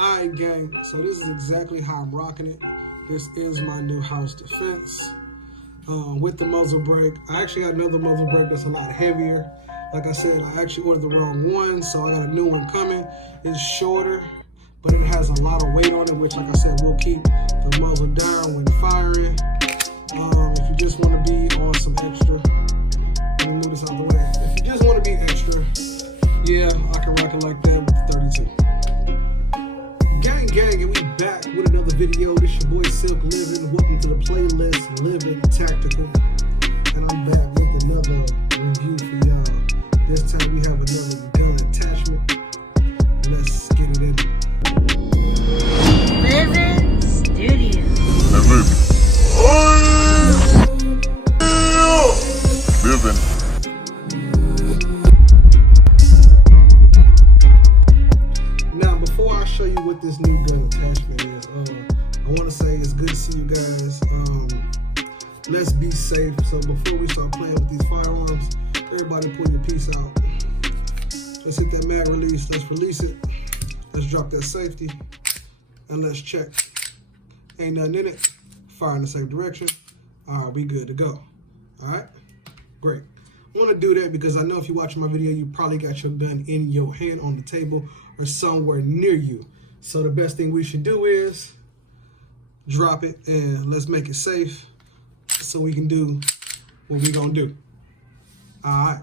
Alright gang, so this is exactly how I'm rocking it. This is my new house defense with the muzzle brake. I actually got another muzzle brake that's a lot heavier. Like I said, I actually ordered the wrong one, so I got a new one coming. It's shorter, but it has a lot of weight on it, which like I said, will keep the muzzle down when firing. If you just want to be on some extra, let me move this out of the way. If you just want to be extra, yeah, I can rock it like that with the 32. Gang, and we back with another video. This your boy Silk Living. Welcome to the playlist Living Tactical. And I'm back with another review for y'all. This time we have another gun attachment. Let's get it in. Living Studio. Living. Now, before I show you what this new gun attachment is, I want to say it's good to see you guys. Let's be safe. So before we start playing with these firearms, everybody pull your piece out. Let's hit that mag release. Let's release it. Let's drop that safety. And let's check. Ain't nothing in it. Fire in the same direction. All right, we good to go. All right, great. I want to do that because I know if you're watching my video, you probably got your gun in your hand on the table or somewhere near you. So the best thing we should do is drop it and let's make it safe so we can do what we're gonna do. All right.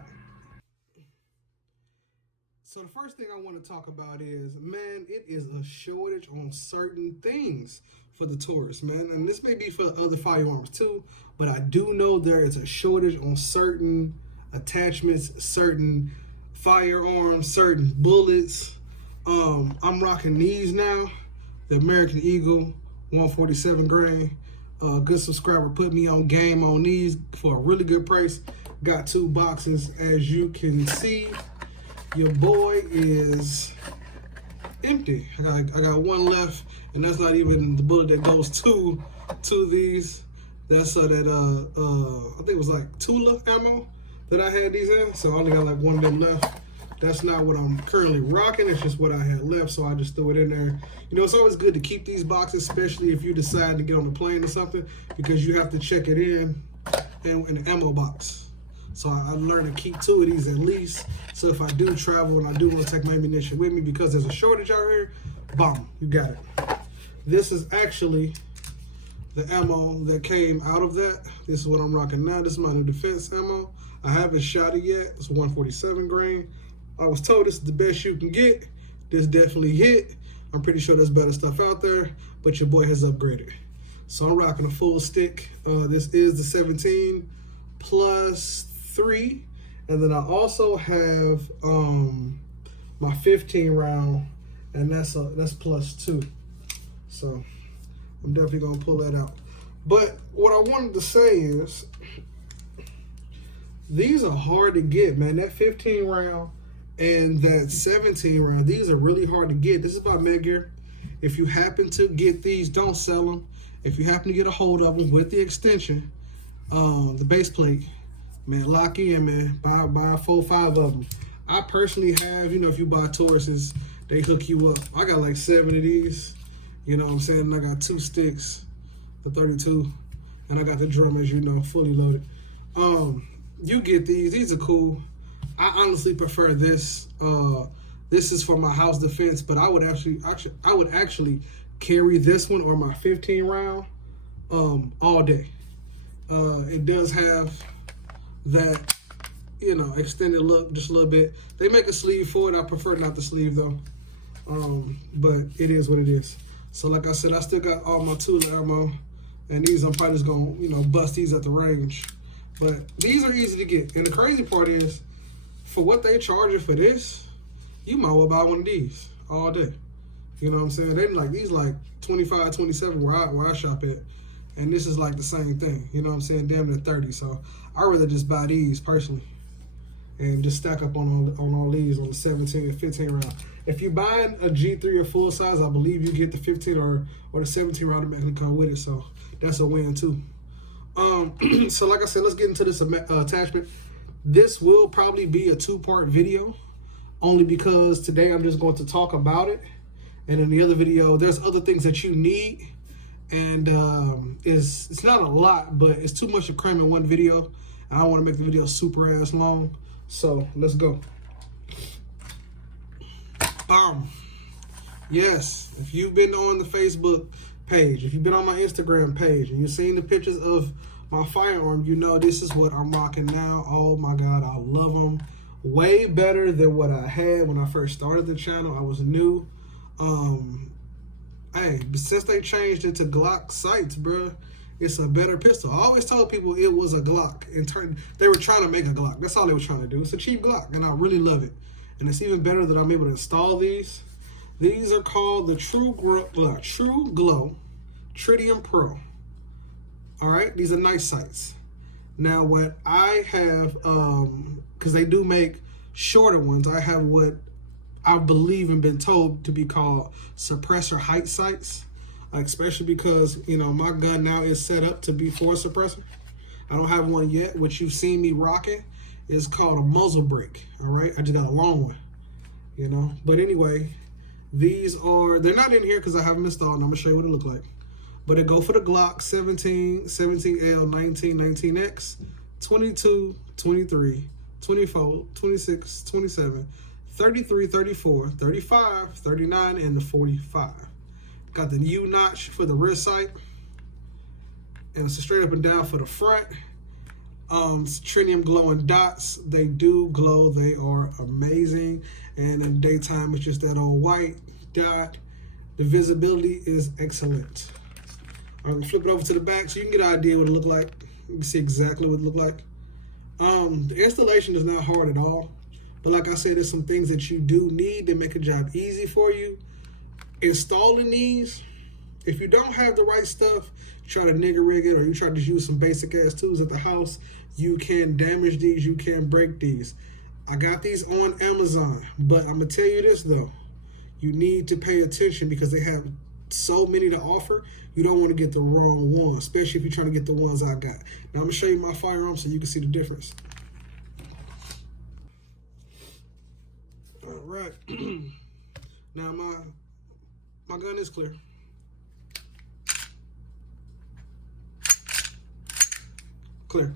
So the first thing I want to talk about is, man, it is a shortage on certain things for the Taurus, man. And this may be for other firearms too, but I do know there is a shortage on certain attachments, certain firearms, certain bullets. I'm rocking these now, the American Eagle 147 grain. Good subscriber put me on game on these for a really good price. Got 2 boxes, as you can see. Your boy is empty. I got one left, and that's not even the bullet that goes to these. That's that I think it was like Tula ammo that I had these in. So I only got like one of them left. That's not what I'm currently rocking. It's just what I had left, so I just threw it in there. You know, it's always good to keep these boxes, especially if you decide to get on the plane or something, because you have to check it in the ammo box. So I learned to keep 2 of these at least. So if I do travel and I do want to take my ammunition with me because there's a shortage out here, boom, you got it. This is actually the ammo that came out of that. This is what I'm rocking now. This is my new defense ammo. I haven't shot it yet. It's 147 grain. I was told this is the best you can get. This definitely hit. I'm pretty sure there's better stuff out there, but your boy has upgraded. So I'm rocking a full stick. This is the 17 plus 3. And then I also have my 15 round, and that's plus 2. So I'm definitely gonna pull that out. But what I wanted to say is, these are hard to get, man. That 15 round and that 17 round, these are really hard to get. This is by Medgear. If you happen to get these, don't sell them. If you happen to get a hold of them with the extension, the base plate, man, lock in, man. Buy 4 or 5 of them. I personally have, you know, if you buy Tauruses, they hook you up. I got like 7 of these, you know what I'm saying? And I got 2 sticks, the 32, and I got the drum, as you know, fully loaded. You get these are cool. I honestly prefer this. This is for my house defense, but I would actually carry this one or my 15 round all day. It does have that, you know, extended look just a little bit. They make a sleeve for it. I prefer not the sleeve though, but it is what it is. So like I said, I still got all my Tula ammo, and these I'm probably just gonna, you know, bust these at the range. But these are easy to get, and the crazy part is, for what they charge you for this, you might well buy one of these all day. You know what I'm saying? They like these like 25, 27 where I shop at. And this is like the same thing. You know what I'm saying? Damn near 30. So I'd rather just buy these personally and just stack up on all these on the 17 and 15 round. If you're buying a G3 or full size, I believe you get the 15 or the 17 round automatically come with it. So that's a win too. So like I said, let's get into this attachment. This will probably be a 2-part video, only because today I'm just going to talk about it And in the other video, there's other things that you need, and it's not a lot, but it's too much to cram in one video. And I don't want to make the video super ass long, so let's go. Yes, if you've been on the Facebook page, if you've been on my Instagram page, and you've seen the pictures of my firearm, you know this is what I'm rocking now. Oh my God, I love them. Way better than what I had when I first started the channel. I was new. Hey, but since they changed it to Glock sights, bro, it's a better pistol. I always told people it was a Glock. They were trying to make a Glock. That's all they were trying to do. It's a cheap Glock, and I really love it. And it's even better that I'm able to install these. These are called the Truglo Tritium Pro. All right, these are nice sights. Now, what I have, because they do make shorter ones, I have what I believe and been told to be called suppressor height sights, especially because, you know, my gun now is set up to be for a suppressor. I don't have one yet. What you've seen me rocking is called a muzzle brake. All right, I just got a long one, you know. But anyway, they're not in here because I have them installed, and I'm gonna show you what it look like. But it go for the Glock 17, 17L, 19, 19X, 22, 23, 24, 26, 27, 33, 34, 35, 39, and the 45. Got the U notch for the rear sight, and it's a straight up and down for the front. Tritium glowing dots. They do glow. They are amazing. And in the daytime, it's just that old white dot. The visibility is excellent. I'm gonna flip it over to the back so you can get an idea what it look like. You can see exactly what it look like. The installation is not hard at all. But like I said, there's some things that you do need to make a job easy for you. Installing these, if you don't have the right stuff, try to nigger rig it, or you try to just use some basic ass tools at the house, you can damage these, you can break these. I got these on Amazon, but I'm gonna tell you this though, you need to pay attention because they have so many to offer. You don't want to get the wrong one, especially if you're trying to get the ones I got. Now I'm gonna show you my firearm so you can see the difference. All right. Now my gun is clear. Clear.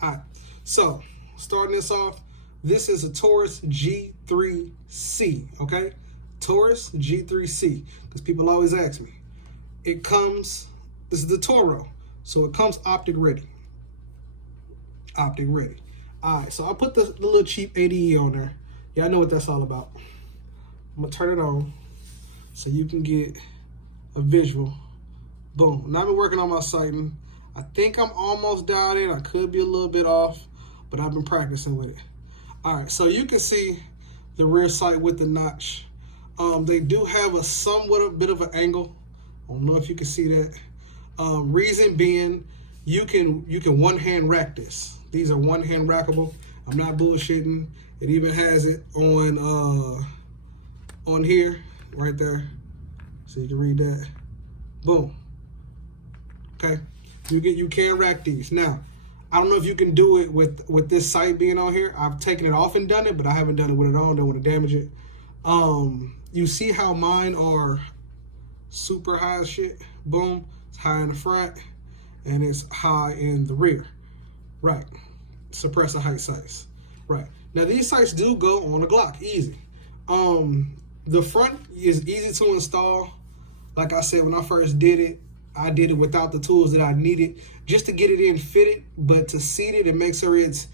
All right. So starting this off, this is a Taurus G3C. Okay, Taurus G3C. Because people always ask me. This is the Taurus, so it comes optic ready. Optic ready. All right, so I put the little cheap ADE on there. Yeah, I know what that's all about. I'm gonna turn it on so you can get a visual. Boom. Now I've been working on my sighting. I think I'm almost dialed in. I could be a little bit off, but I've been practicing with it. All right, so you can see the rear sight with the notch. They do have a somewhat a bit of an angle. I don't know if you can see that. Reason being, you can one hand rack this. These are one hand rackable. I'm not bullshitting. It even has it on here, right there, so you can read that. Boom. Okay, you can rack these. Now, I don't know if you can do it with this sight being on here. I've taken it off and done it, but I haven't done it with it on. Don't want to damage it. You see how mine are super high as shit? Boom. It's high in the front and it's high in the rear. Right. Suppressor height sights. Right. Now these sights do go on a Glock. Easy. The front is easy to install. Like I said, when I first did it, I did it without the tools that I needed just to get it in fitted, but to seat it and make sure it's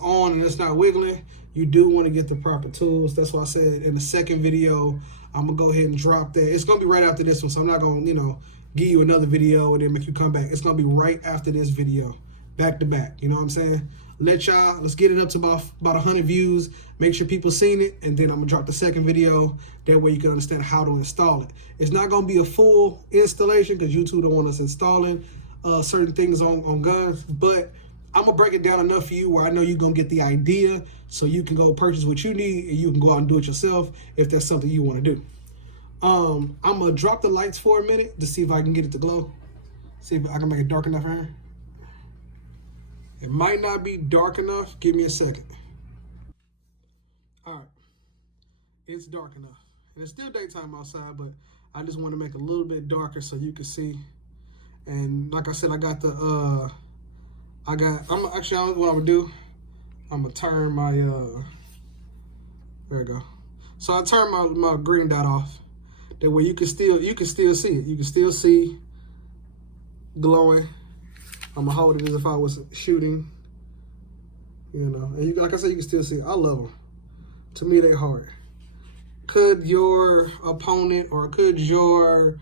on and it's not wiggling, you do want to get the proper tools. That's why I said in the second video, I'm gonna go ahead and drop that. It's gonna be right after this one, so I'm not gonna, give you another video and then make you come back. It's gonna be right after this video, back to back. You know what I'm saying? Let's get it up to about 100 views. Make sure people seen it, and then I'm gonna drop the second video. That way you can understand how to install it. It's not gonna be a full installation because YouTube don't want us installing certain things on guns, but I'm gonna break it down enough for you where I know you're gonna get the idea, so you can go purchase what you need and you can go out and do it yourself if that's something you want to do. I'm gonna drop the lights for a minute to see if I can get it to glow. See if I can make it dark enough in here. It might not be dark enough. Give me a second. All right, it's dark enough. And it's still daytime outside, but I just want to make it a little bit darker so you can see. And like I said, I got the, what I'm going to do, I'm going to turn my, there we go. So I turn my green dot off. That way you can still see it. You can still see glowing. I'm going to hold it as if I was shooting. You know, and like I said, you can still see it. I love them. To me, they hard. Could your opponent or could your,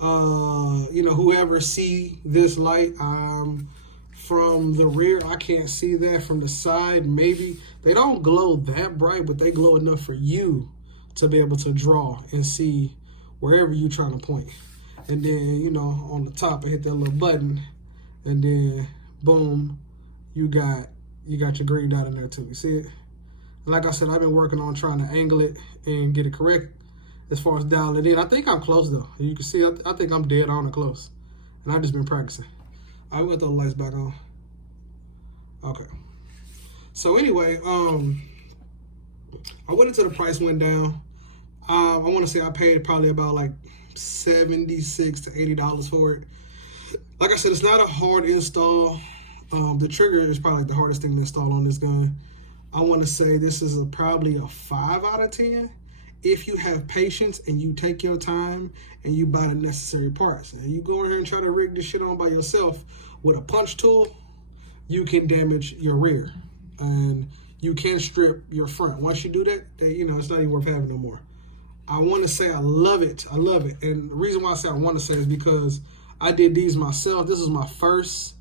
whoever see this light from the rear? I can't see that. From the side, maybe. They don't glow that bright, but they glow enough for you to be able to draw and see wherever you're trying to point. And then, on the top, I hit that little button, and then, boom, you got your green dot in there too. You see it? Like I said, I've been working on trying to angle it and get it correct as far as dialing it in. I think I'm close, though. You can see, I think I'm dead on and close. And I've just been practicing. I will throw the lights back on. Okay. So anyway, I went until the price went down. I want to say I paid probably about like $76 to $80 for it. Like I said, it's not a hard install. The trigger is probably like the hardest thing to install on this gun. I want to say this is probably a 5 out of 10 if you have patience and you take your time and you buy the necessary parts. And you go in here and try to rig this shit on by yourself with a punch tool, you can damage your rear and you can strip your front. Once you do that, it's not even worth having no more. I want to say I love it. I love it. And the reason why I say I want to say is because I did these myself. This was my first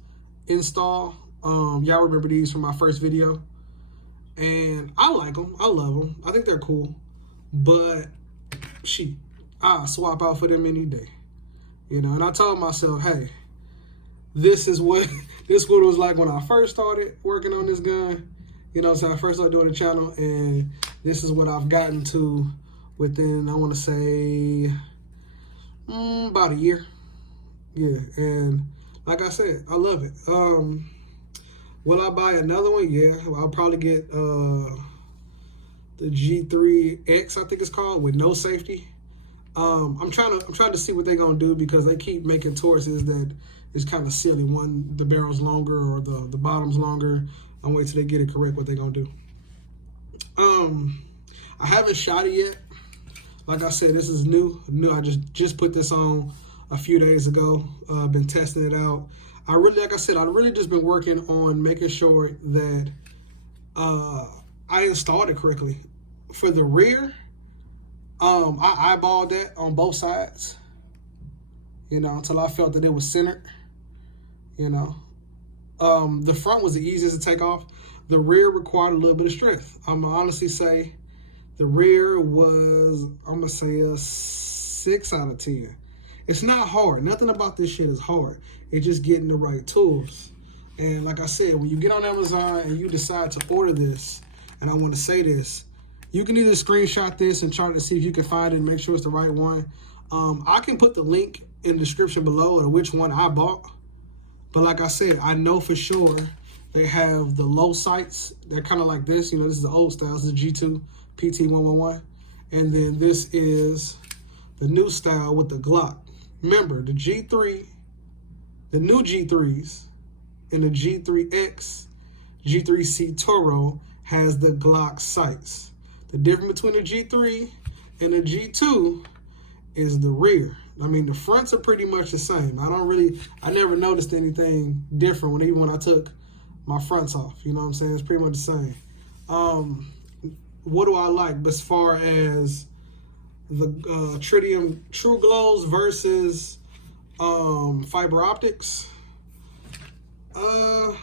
install. Y'all remember these from my first video. And I like them. I love them. I think they're cool. But, I'll swap out for them any day. And I told myself, hey, this is what it was like when I first started working on this gun. So I first started doing the channel. And this is what I've gotten to within, I want to say, about a year. Yeah. And like I said, I love it. Will I buy another one? Yeah, I'll probably get the G3X, I think it's called, with no safety. I'm trying to see what they're gonna do because they keep making Tauruses that is kind of silly. One, the barrel's longer or the bottom's longer. I'm waiting till they get it correct what they're gonna do. I haven't shot it yet. Like I said, this is new. I just put this on a few days ago. Been testing it out. I've really just been working on making sure that I installed it correctly. For the rear, I eyeballed that on both sides, until I felt that it was centered, The front was the easiest to take off. The rear required a little bit of strength. I'm going to honestly say the rear was, I'm going to say a 6 out of 10. It's not hard. Nothing about this shit is hard. It's just getting the right tools. And like I said, when you get on Amazon and you decide to order this, and I want to say this, you can either screenshot this and try to see if you can find it and make sure it's the right one. I can put the link in the description below of which one I bought. But like I said, I know for sure they have the low sights. They're kind of like this. This is the old style. This is G2 PT111. And then this is the new style with the Glock. Remember, the G3, the new G3s, and the G3X, G3C Taurus has the Glock sights. The difference between the G3 and the G2 is the rear. I mean, the fronts are pretty much the same. I never noticed anything different even when I took my fronts off. You know what I'm saying? It's pretty much the same. What do I like as far as the Tritium Truglos versus fiber optics? I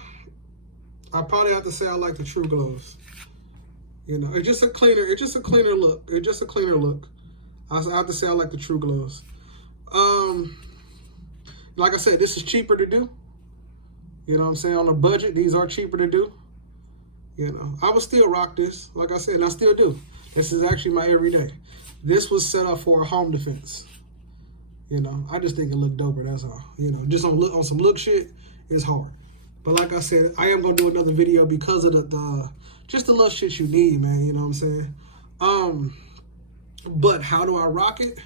probably have to say I like the Truglos. It's just a cleaner look. I have to say I like the Truglos. Like I said, this is cheaper to do. You know what I'm saying? On a budget, these are cheaper to do. I would still rock this, like I said, and I still do. This is actually my everyday. This was set up for home defense. I just think it looked doper, that's all. Just on some look shit, it's hard. But like I said, I am gonna do another video because of just the little shit you need, man. You know what I'm saying? But how do I rock it?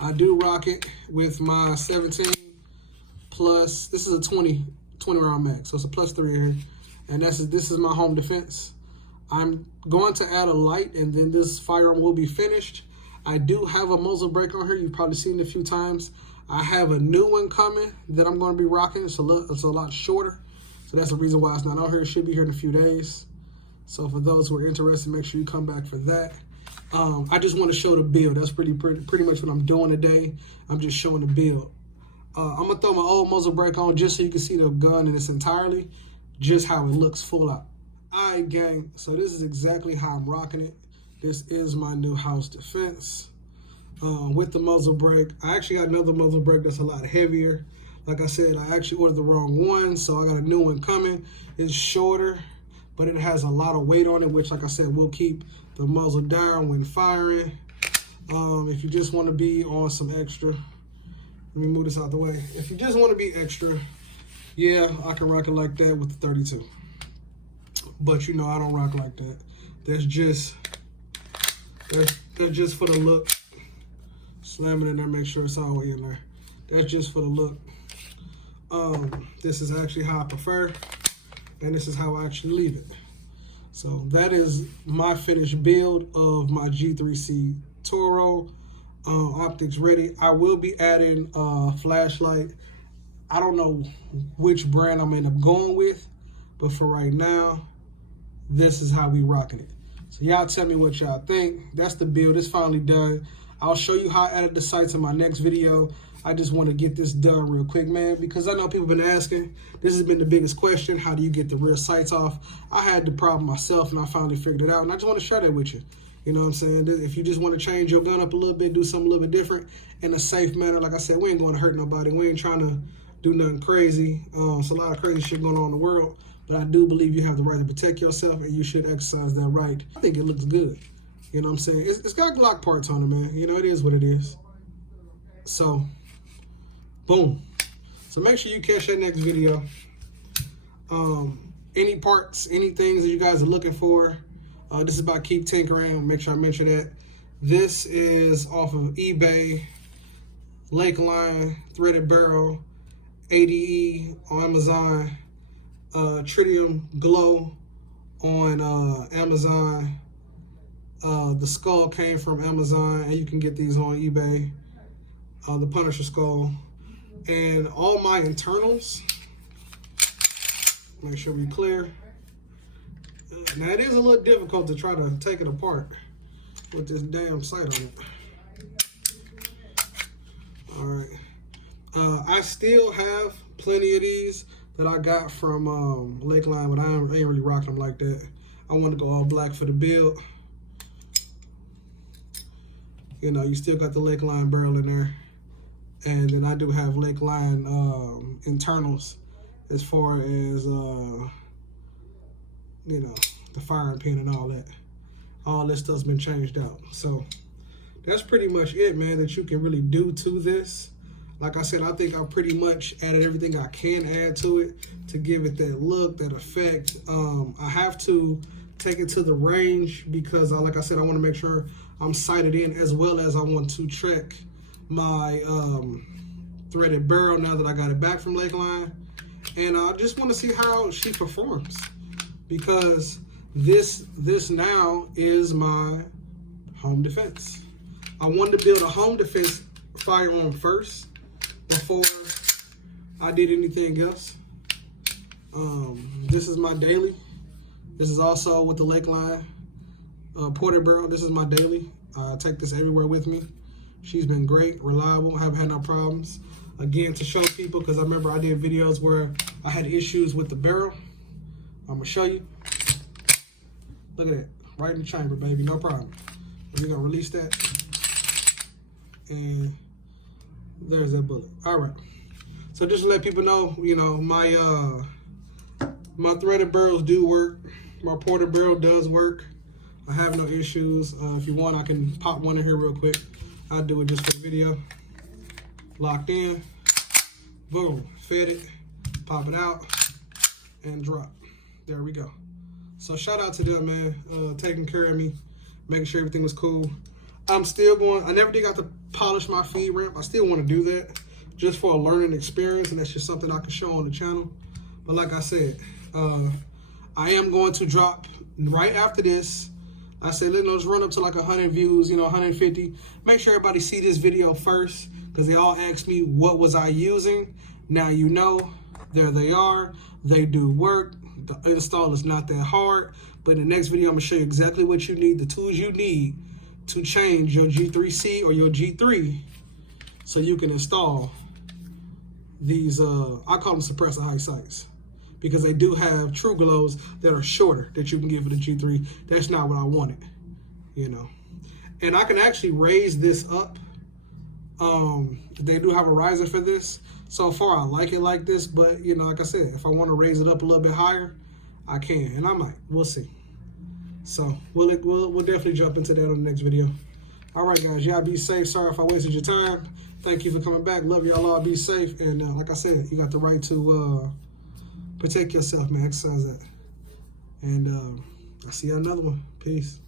I do rock it with my 17 plus, this is a 20 round mag, so it's a +3 here. And this is my home defense. I'm going to add a light, and then this firearm will be finished. I do have a muzzle brake on here. You've probably seen it a few times. I have a new one coming that I'm going to be rocking. It's a lot shorter, so that's the reason why it's not on here. It should be here in a few days. So for those who are interested, make sure you come back for that. I just want to show the build. That's pretty much what I'm doing today. I'm just showing the build. I'm going to throw my old muzzle brake on just so you can see the gun in its entirety, just how it looks full out. All right, gang, so this is exactly how I'm rocking it. This is my new house defense with the muzzle brake. I actually got another muzzle brake that's a lot heavier. Like I said, I actually ordered the wrong one, so I got a new one coming. It's shorter, but it has a lot of weight on it, which, like I said, will keep the muzzle down when firing. If you just want to be on some extra, let me move this out the way. If you just want to be extra, yeah, I can rock it like that with the 32. But you know, I don't rock like that. That's just for the look. Slam it in there, make sure it's all the way in there. That's just for the look. This is actually how I prefer, and this is how I actually leave it. So that is my finished build of my G3C Toro. Optics ready. I will be adding a flashlight. I don't know which brand I'm gonna end up going with, but for right now, this is how we rocking it. So y'all tell me what y'all think. That's the build. It's finally done. I'll show you how I added the sights in my next video. I just want to get this done real quick, man, because I know people have been asking. This has been the biggest question. How do you get the rear sights off? I had the problem myself, and I finally figured it out, and I just want to share that with you. You know what I'm saying? If you just want to change your gun up a little bit, do something a little bit different in a safe manner. Like I said, we ain't going to hurt nobody. We ain't trying to do nothing crazy. It's a lot of crazy shit going on in the world. But I do believe you have the right to protect yourself, and you should exercise that right. I think it looks good. You know what I'm saying? It's got Glock parts on it, man. You know, it is what it is. So, boom. So make sure you catch that next video. Any parts, any things that you guys are looking for, this is about Keep Tinkering. Make sure I mention that. This is off of eBay, Lakeline, Threaded Barrel, ADE on Amazon, Tritium Glow on Amazon. The skull came from Amazon, and you can get these on eBay. The Punisher skull. And all my internals, make sure we clear. Now it is a little difficult to try to take it apart with this damn sight on it. All right. I still have plenty of these that I got from Lakeline, but I ain't really rocking them like that. I want to go all black for the build. You know, you still got the Lakeline barrel in there. And then I do have Lakeline internals as far as, you know, the firing pin and all that. All this stuff's been changed out. So that's pretty much it, man, that you can really do to this. Like I said, I think I pretty much added everything I can add to it to give it that look, that effect. I have to take it to the range because, like I said, I want to make sure I'm sighted in, as well as I want to check my threaded barrel now that I got it back from Lakeline. And I just want to see how she performs, because this now is my home defense. I wanted to build a home defense firearm first before I did anything else. This is my daily. This is also with the Lakeline ported barrel. This is my daily. I take this everywhere with me. She's been great, reliable, haven't had no problems. Again, to show people, because I remember I did videos where I had issues with the barrel. I'm gonna show you. Look at that, right in the chamber, baby, no problem. We're gonna release that, and there's that bullet. All right, so just to let people know, you know, my threaded barrels do work. My ported barrel does work. I have no issues. If you want, I can pop one in here real quick. I'll do it just for the video. Locked in, boom, fed it, pop it out, and drop. There we go. So shout out to them, man, taking care of me, making sure everything was cool. I'm still going. I never did got to polish my feed ramp. I still want to do that just for a learning experience, and that's just something I can show on the channel. But like I said, I am going to drop right after this. I said, let's run up to like 100 views, 150. Make sure everybody see this video first, because they all asked me what was I using. Now you know, there they are. They do work. The install is not that hard. But in the next video, I'm gonna show you exactly what you need, the tools you need to change your G3C or your G3 so you can install these, I call them suppressor height sights, because they do have Truglos that are shorter that you can get for the G3. That's not what I wanted, And I can actually raise this up. They do have a riser for this. So far, I like it like this, but, like I said, if I want to raise it up a little bit higher, I can, and I might. We'll see. So we'll definitely jump into that on the next video. All right, guys, y'all be safe. Sorry if I wasted your time. Thank you for coming back. Love y'all all. Be safe. And like I said, you got the right to protect yourself, man. Exercise that. And I'll see you on another one. Peace.